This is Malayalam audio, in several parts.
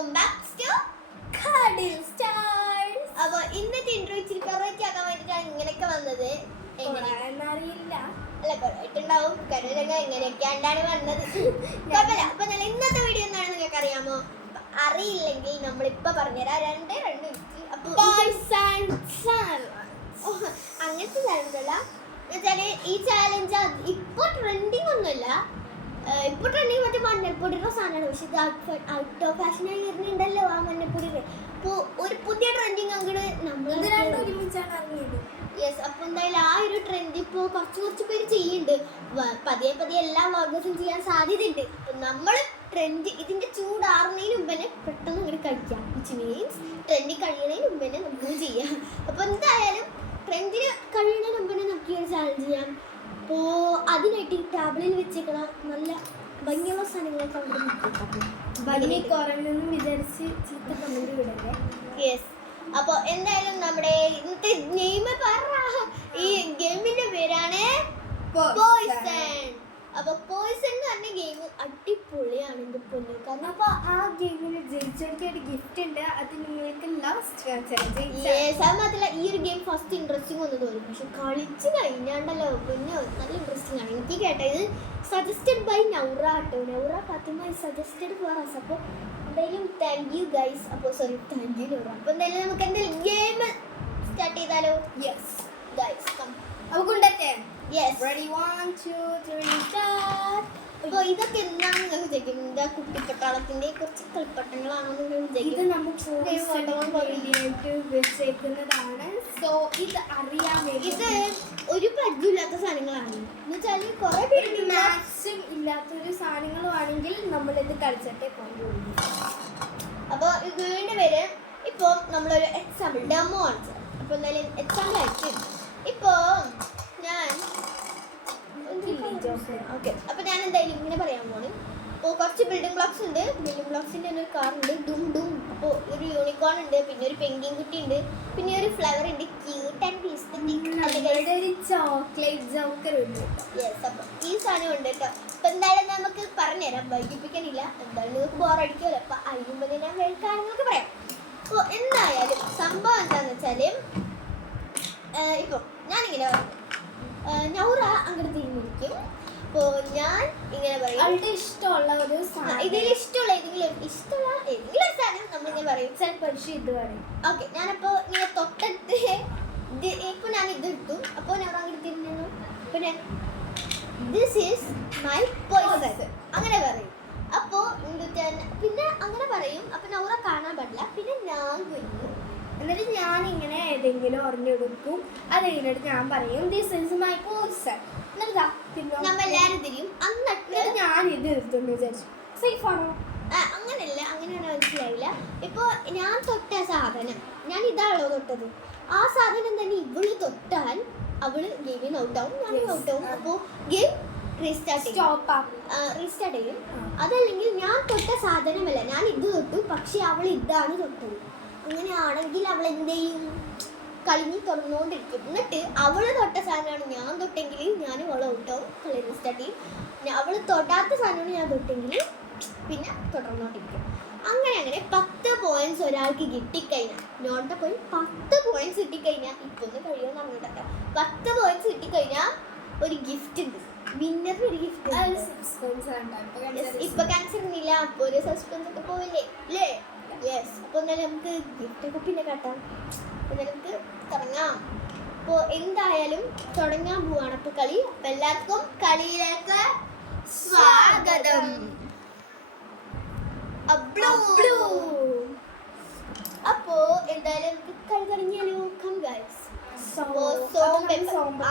വെൽക്കം ബാക്ക് ടു കാഡിൽ സ്റ്റാർസ്. അപ്പോൾ ഇന്നത്തെ ഇൻട്രോ ഇച്ചിരി വെറൈറ്റി ആക്കാൻ വേണ്ടിയിട്ടാണ് ഇങ്ങനെയൊക്കെ വന്നത്. അറിയില്ല, അല്ല കുറവായിട്ടുണ്ടാവും, കാരണം എങ്ങനെയൊക്കെയാണ്ടാണ് വന്നത്. കുഴപ്പമില്ല. അപ്പോൾ നല്ല ഇന്നത്തെ വീഡിയോ എന്താണെന്ന് നിങ്ങൾക്ക് അറിയാമോ? അറിയില്ലെങ്കിൽ നമ്മളിപ്പോൾ പറഞ്ഞുതരാം. രണ്ട് മിനിറ്റ്. അപ്പോൾ അങ്ങനത്തെ ചാലഞ്ചല്ല എന്നുവെച്ചാൽ ഈ ചാലഞ്ച് ഇപ്പോൾ ട്രെൻഡിങ് ഒന്നുമില്ല. ഇപ്പോൾ ട്രെൻഡിങ് മറ്റേ മഞ്ഞൾപ്പൊടിയുടെ സാധനമാണ്. പക്ഷെ ഇത് ഔട്ട് ഓഫ് ഫാഷനായി വരുന്നുണ്ടല്ലോ ആ മഞ്ഞൾപ്പൊടിയുടെ. അപ്പോൾ ഒരു പുതിയ ട്രെൻഡിങ് അങ്ങോട്ട് നമ്മൾ ഒരുമിച്ചാണ് അറിഞ്ഞത്. യെസ്. അപ്പോൾ എന്തായാലും ആ ഒരു ട്രെൻഡ് ഇപ്പോൾ കുറച്ച് പേര് ചെയ്യുന്നുണ്ട്. പതിയെ എല്ലാ വർഗസും ചെയ്യാൻ സാധ്യതയുണ്ട്. അപ്പം നമ്മൾ ട്രെൻഡ് ഇതിൻ്റെ ചൂടാറുന്നതിന് മുമ്പ് തന്നെ പെട്ടെന്ന് ഇങ്ങോട്ട് കഴിക്കാം. വിച്ച് മീൻസ് ട്രെൻഡ് കഴിയുന്നതിന് മുമ്പ് തന്നെ നമുക്ക് ചെയ്യാം. അപ്പോൾ എന്തായാലും ട്രെൻഡിന് കഴിയുന്നതിന് മുമ്പ് തന്നെ നമുക്ക് ഈ ഒരു ചാലഞ്ച് ചെയ്യാം. അപ്പോൾ അതിനായിട്ട് ഈ ടാബ്ലിൽ വെച്ചേക്കണം നല്ല ഭംഗിയുള്ള സാധനങ്ങളൊക്കെ അവിടെ ഭംഗി കുറഞ്ഞെന്ന് വിചാരിച്ച് ചീത്ത കമന്റ് വിടല്ലേ. യെസ്. അപ്പോൾ എന്തായാലും നമ്മുടെ ഇന്നത്തെ നെയിം ഈ ഗെയിമിന്റെ പേരാണ് പോയ്സൺ. അപ്പോൾ പോയ്സൺ എന്ന് പറഞ്ഞ ഗെയിം അടിപൊളിയാണ് എൻ്റെ പൊന്നു. കാരണം അപ്പോൾ ആ ഗെയിമിൽ ജയിച്ചവർക്ക് ഒരു ഗിഫ്റ്റ് ഉണ്ട്. അത് നിങ്ങൾക്ക് ലാസ്റ്റ് അത് മാത്രമല്ല ഈ ഒരു ഗെയിം ഫസ്റ്റ് ഇൻട്രസ്റ്റിംഗ് ഒന്ന് തോന്നി, പക്ഷെ കളിച്ച് കഴിഞ്ഞാണ്ടല്ലോ പിന്നെ നല്ല ഇൻട്രസ്റ്റിംഗ് ആണ്. എനിക്ക് കേട്ടത് സജസ്റ്റഡ് ബൈ നൗറ കേട്ടോ. Noura Fathima suggested for us. അപ്പോൾ എന്തായാലും താങ്ക് യു ഗൈസ്. അപ്പോൾ താങ്ക് യു നൗറ. അപ്പോൾ എന്തായാലും നമുക്ക് എന്തായാലും ഗെയിം സ്റ്റാർട്ട് ചെയ്താലോ? Yes guys come. നമുക്ക് ഉണ്ടല്ലേ? യെസ്. Ready 1 2 3 start. അപ്പോൾ ഇതൊക്കെ എന്താണെന്ന് നിങ്ങൾ വിചാരിക്കും? എന്താ കുട്ടിപ്പട്ടാളത്തിൻ്റെ കുറച്ച് കളിപ്പട്ടങ്ങളാണോ നിങ്ങൾ ഇത് വിചാരിക്കും? നമുക്ക് വെച്ചേക്കുന്നതാണ്. സോ ഇത് അറിയാൻ വേണ്ടി ഇത് ഒരു പരിചയമില്ലാത്ത സാധനങ്ങളാണ്. എന്ന് വെച്ചാൽ കുറേ പേര് മാക്സും ഇല്ലാത്തൊരു സാധനങ്ങളുമാണെങ്കിൽ നമ്മളിത് കളിച്ചിട്ടേ പോകുള്ളൂ. അപ്പോൾ ഈ ഗെയിമിൻ്റെ പേര് ഇപ്പോൾ നമ്മളൊരു എക്സാമ്പിൾ ഡെമോ ആണ്. അപ്പോൾ എന്തായാലും എക്സാമ്പിൾ ആയിരിക്കും. ഇപ്പോൾ ഞാൻ ഓക്കെ. അപ്പോൾ ഞാൻ എന്തായാലും ഇങ്ങനെ പറയാൻ പോകണം. അപ്പോൾ കുറച്ച് ബിൽഡിംഗ് ബ്ലോക്സ് ഉണ്ട്. ബിൽഡിംഗ് ബ്ലോക്സിൻ്റെ തന്നെ ഒരു കാർ ഉണ്ട്, ഡും ഡും. അപ്പോൾ ഒരു യൂണിക്കോൺ ഉണ്ട്, പിന്നെ ഒരു പെൻഗ്വിൻ കുട്ടി ഉണ്ട്, പിന്നെ ഒരു ഫ്ലവർ ഉണ്ട്, ക്യൂട്ട് ആൻഡ് ഒരു ചോക്ലേറ്റ് ജോക്കർ ഉണ്ട്. യെസ്. അപ്പോൾ ഈ സാധനം ഉണ്ട് കേട്ടോ. അപ്പോൾ എന്തായാലും നമുക്ക് പറഞ്ഞുതരാം, വൈകിപ്പിക്കാനില്ല. എന്തായാലും നിങ്ങൾക്ക് ബോറടിക്കുമല്ലോ. അപ്പോൾ അതിനുമ്പ് ഞാൻ കാര്യങ്ങളൊക്കെ പറയാം. അപ്പോൾ എന്തായാലും സംഭവം എന്താണെന്ന് വെച്ചാൽ ഇപ്പോൾ ഞാനിങ്ങനെ പറഞ്ഞു നൗറ അങ്ങോട്ട് തിരിഞ്ഞിരിക്കും. അപ്പോൾ ഞാൻ ഇങ്ങനെ പറയും അവളുടെ ഇഷ്ടമുള്ള ഒരു ഇതിൽ ഇഷ്ടമുള്ള ഏതെങ്കിലും ഒരു സാധനം നമ്മളിങ്ങനെ പറയും. പക്ഷേ ഇത് പറയും. ഓക്കെ. ഞാനപ്പോൾ ഇങ്ങനെ തൊട്ടടുത്ത് ഇപ്പോൾ ഞാൻ ഇതെടുത്തു. അപ്പോൾ നൗറ അങ്ങോട്ട് തിരിഞ്ഞു. അപ്പോൾ ഞാൻ ദിസ് ഈസ് മൈ പോയ്സൺ അങ്ങനെ പറയും. അപ്പോൾ പിന്നെ അങ്ങനെ പറയും. അപ്പോൾ നൗറ കാണാൻ പാടില്ല. പിന്നെ ഞാൻ കുഞ്ഞു എന്നിട്ട് ഞാനിങ്ങനെ ഏതെങ്കിലും ഒരെണ്ണെടുക്കും. അത് കഴിഞ്ഞിട്ട് ഞാൻ പറയും ദിസ് ഈസ് മൈ പോയ്സൺ. നമ്മളെല്ലാവരും തിരിയും. എന്നിട്ട് ഞാൻ ഇത് എടുത്തോണ്ട് വിചാരിച്ചു സേഫാണോ? അങ്ങനെയല്ല, അങ്ങനെയാണ് മനസ്സിലായില്ല. ഇപ്പോൾ ഞാൻ തൊട്ട സാധനം ഞാൻ ഇതാണല്ലോ തൊട്ടത്. ആ സാധനം തന്നെ ഇവള് തൊട്ടാൽ അവള് ഗെയിമിൽ ഔട്ടാവും, ഞാൻ ഔട്ടാവും. അപ്പോൾ ഗെയിം റീസ്റ്റാർട്ട് ചെയ്യും. അതല്ലെങ്കിൽ ഞാൻ തൊട്ട സാധനമല്ല, ഞാൻ ഇത് തൊട്ടു, പക്ഷെ അവൾ ഇതാണ് തൊട്ടത്. അങ്ങനെയാണെങ്കിൽ അവൾ എന്ത് ചെയ്യും? കളിഞ്ഞ് തുറന്നുകൊണ്ടിരിക്കും. എന്നിട്ട് അവൾ തൊട്ട സാധനമാണ് ഞാൻ തൊട്ടെങ്കിൽ ഞാനും അവൾ ഔട്ടാവും, കളി റീസ്റ്റാർട്ട് ചെയ്യും. അവൾ തൊടാത്ത സാധനമാണ് ഞാൻ തൊട്ടെങ്കിൽ പിന്നെ തുടർന്നുകൊണ്ടിരിക്കും. അങ്ങനെ 10 പോയിന്റ്സ് ഒരാൾക്ക് കിട്ടിക്കഴിഞ്ഞാൽ, നോട്ട് പോയിന്റ് 10 പോയിന്റ്സ് കിട്ടിക്കഴിഞ്ഞാൽ ഇപ്പൊ ഒന്ന് കഴിയുമെന്ന് പറഞ്ഞിട്ടോ. 10 പോയിന്റ്സ് കിട്ടിക്കഴിഞ്ഞാൽ ഒരു ഗിഫ്റ്റ് ഉണ്ട്. വിന്നറിന് ഒരു ഗിഫ്റ്റ്. ഇപ്പൊ കാണിച്ചിരുന്നില്ല, അപ്പൊ ഒരു സസ്പെൻസ് ഒക്കെ പോയില്ലേ അല്ലേ? യെസ്. അപ്പോൾ എന്നാലും നമുക്ക് ഗിഫ്റ്റൊക്കെ പിന്നെ കാട്ടാം. അപ്പോൾ നമുക്ക് തുടങ്ങാം. അപ്പോൾ എന്തായാലും തുടങ്ങാൻ പോവാണ് അപ്പോൾ കളി. അപ്പോൾ എല്ലാവർക്കും കളിയിലേക്ക് സ്വാഗതം. അപ്പോൾ എന്തായാലും നമുക്ക് കളി തുടങ്ങിയാലോ? Come guys.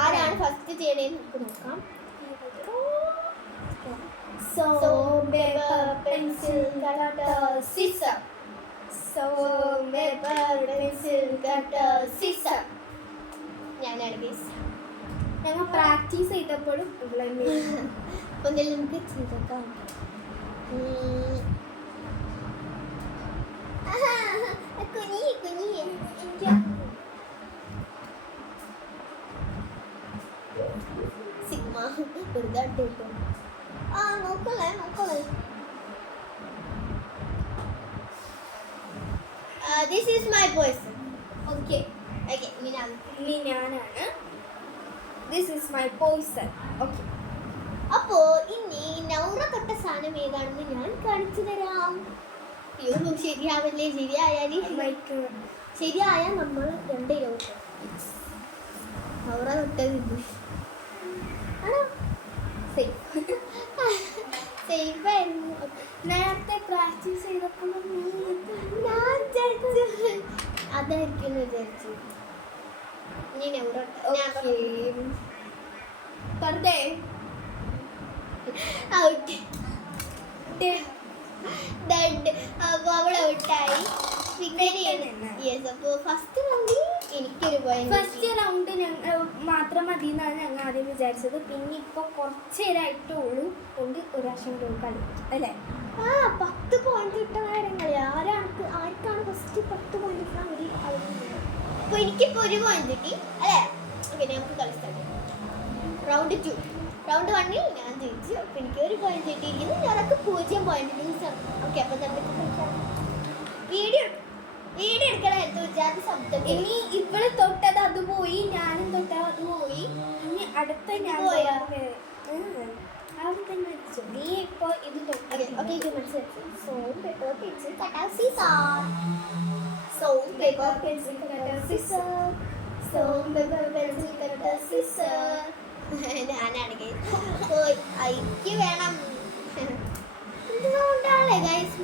ആരാണ് ഫസ്റ്റ് ചെയ്യണേന്ന് നമുക്ക് നോക്കാം. Pencil cutter scissor. ഞാനാണ് ഗൈസ്. ഞങ്ങൾ പ്രാക്ടീസ് ചെയ്തപ്പോഴും അപ്പോൾ എന്തായാലും നമുക്ക് ചെയ്തേക്കാം. സിഗ്മ വെറുതെ കേട്ടോ. നോക്കല്ലേ this is my person. Okay okay, ഇനി ഞാൻ. ഇനി ഞാനാണ്. This is my poison. Okay. അപ്പോ ഇനി നൗറ തൊട്ട സാധനം ഏതാണെന്ന് ഞാൻ കാണിച്ചു തരാം. അയ്യോ ശരിയാവല്ലേ, ശരിയായാല് മൈക്ക് ശരിയായ നമ്മൾ 2 കിലോ നൗറ തൊട്ടത് ആണോ? സേഫ് ആയിരുന്നു. നേരത്തെ പ്രാക്ടീസ് ചെയ്തപ്പോഴും ഞാൻ വിചാരിച്ചു അതായിരിക്കും വിചാരിച്ചു. ഇനി നൗറ വെറുതെ ഔട്ട്. അപ്പോൾ അവൾ ഔട്ടായി. യെസ്. അപ്പോൾ ഫസ്റ്റ് റൗണ്ടിൽ എനിക്കൊരു പോയിന്റ്. ഫസ്റ്റ് റൗണ്ട് ഞങ്ങൾ മാത്രം മതി എന്നാണ് ഞങ്ങൾ ആദ്യം വിചാരിച്ചത്. പിന്നെ ഇപ്പോൾ കുറച്ച് നേരമായിട്ടേ ഉള്ളൂ കൊണ്ട് ഒരു പ്രാവശ്യം കൂടി കളിച്ചു അല്ലേ? 10 പോയിന്റ് കിട്ടുന്ന കാര്യങ്ങൾ ആർക്കാണ് ഫസ്റ്റ് 10 പോയിന്റ് കിട്ടാൻ? അപ്പോൾ എനിക്കിപ്പോൾ 1 പോയിന്റ് കിട്ടി അല്ലേ? പിന്നെ നമുക്ക് കളി സ്റ്റാർട്ട് ചെയ്യാം. റൗണ്ട് 2. റൗണ്ട് 1ൽ ഞാൻ ജയിച്ചു. അപ്പോൾ എനിക്ക് 1 പോയിന്റ് കിട്ടിയിരിക്കുന്നു. ഞാനൊക്കെ 0 പോയിന്റ്. ഓക്കെ, അപ്പോൾ നമുക്ക് കളിക്കാം. വീഡിയോ എടുക്കണമായിരുന്നു വിചാരിച്ച ശബ്ദം. ഇനി ഇവള് തൊട്ടത് അത് പോയി, ഞാനും തൊട്ടത് അത് പോയി. ഇനി അടുത്ത ഞാൻ പോയാ? അവിടെ തന്നെ വെച്ചു. നീ ഇപ്പൊ ഇത് തൊട്ടത് ഓക്കെ, മനസ്സിലാക്കി. സോം പേപ്പർ പെൻസിൽ കട്ടർ സീസർ. സോം പേപ്പർ പെൻസിൽ കട്ടർ സീസർ. സോം പേപ്പർ പെൻസിൽ കട്ടർ സീസർ. ഞാനാണെങ്കിൽ ഐക്യ വേണം. എന്തുകൊണ്ടാണല്ലേ ഗൈസ്?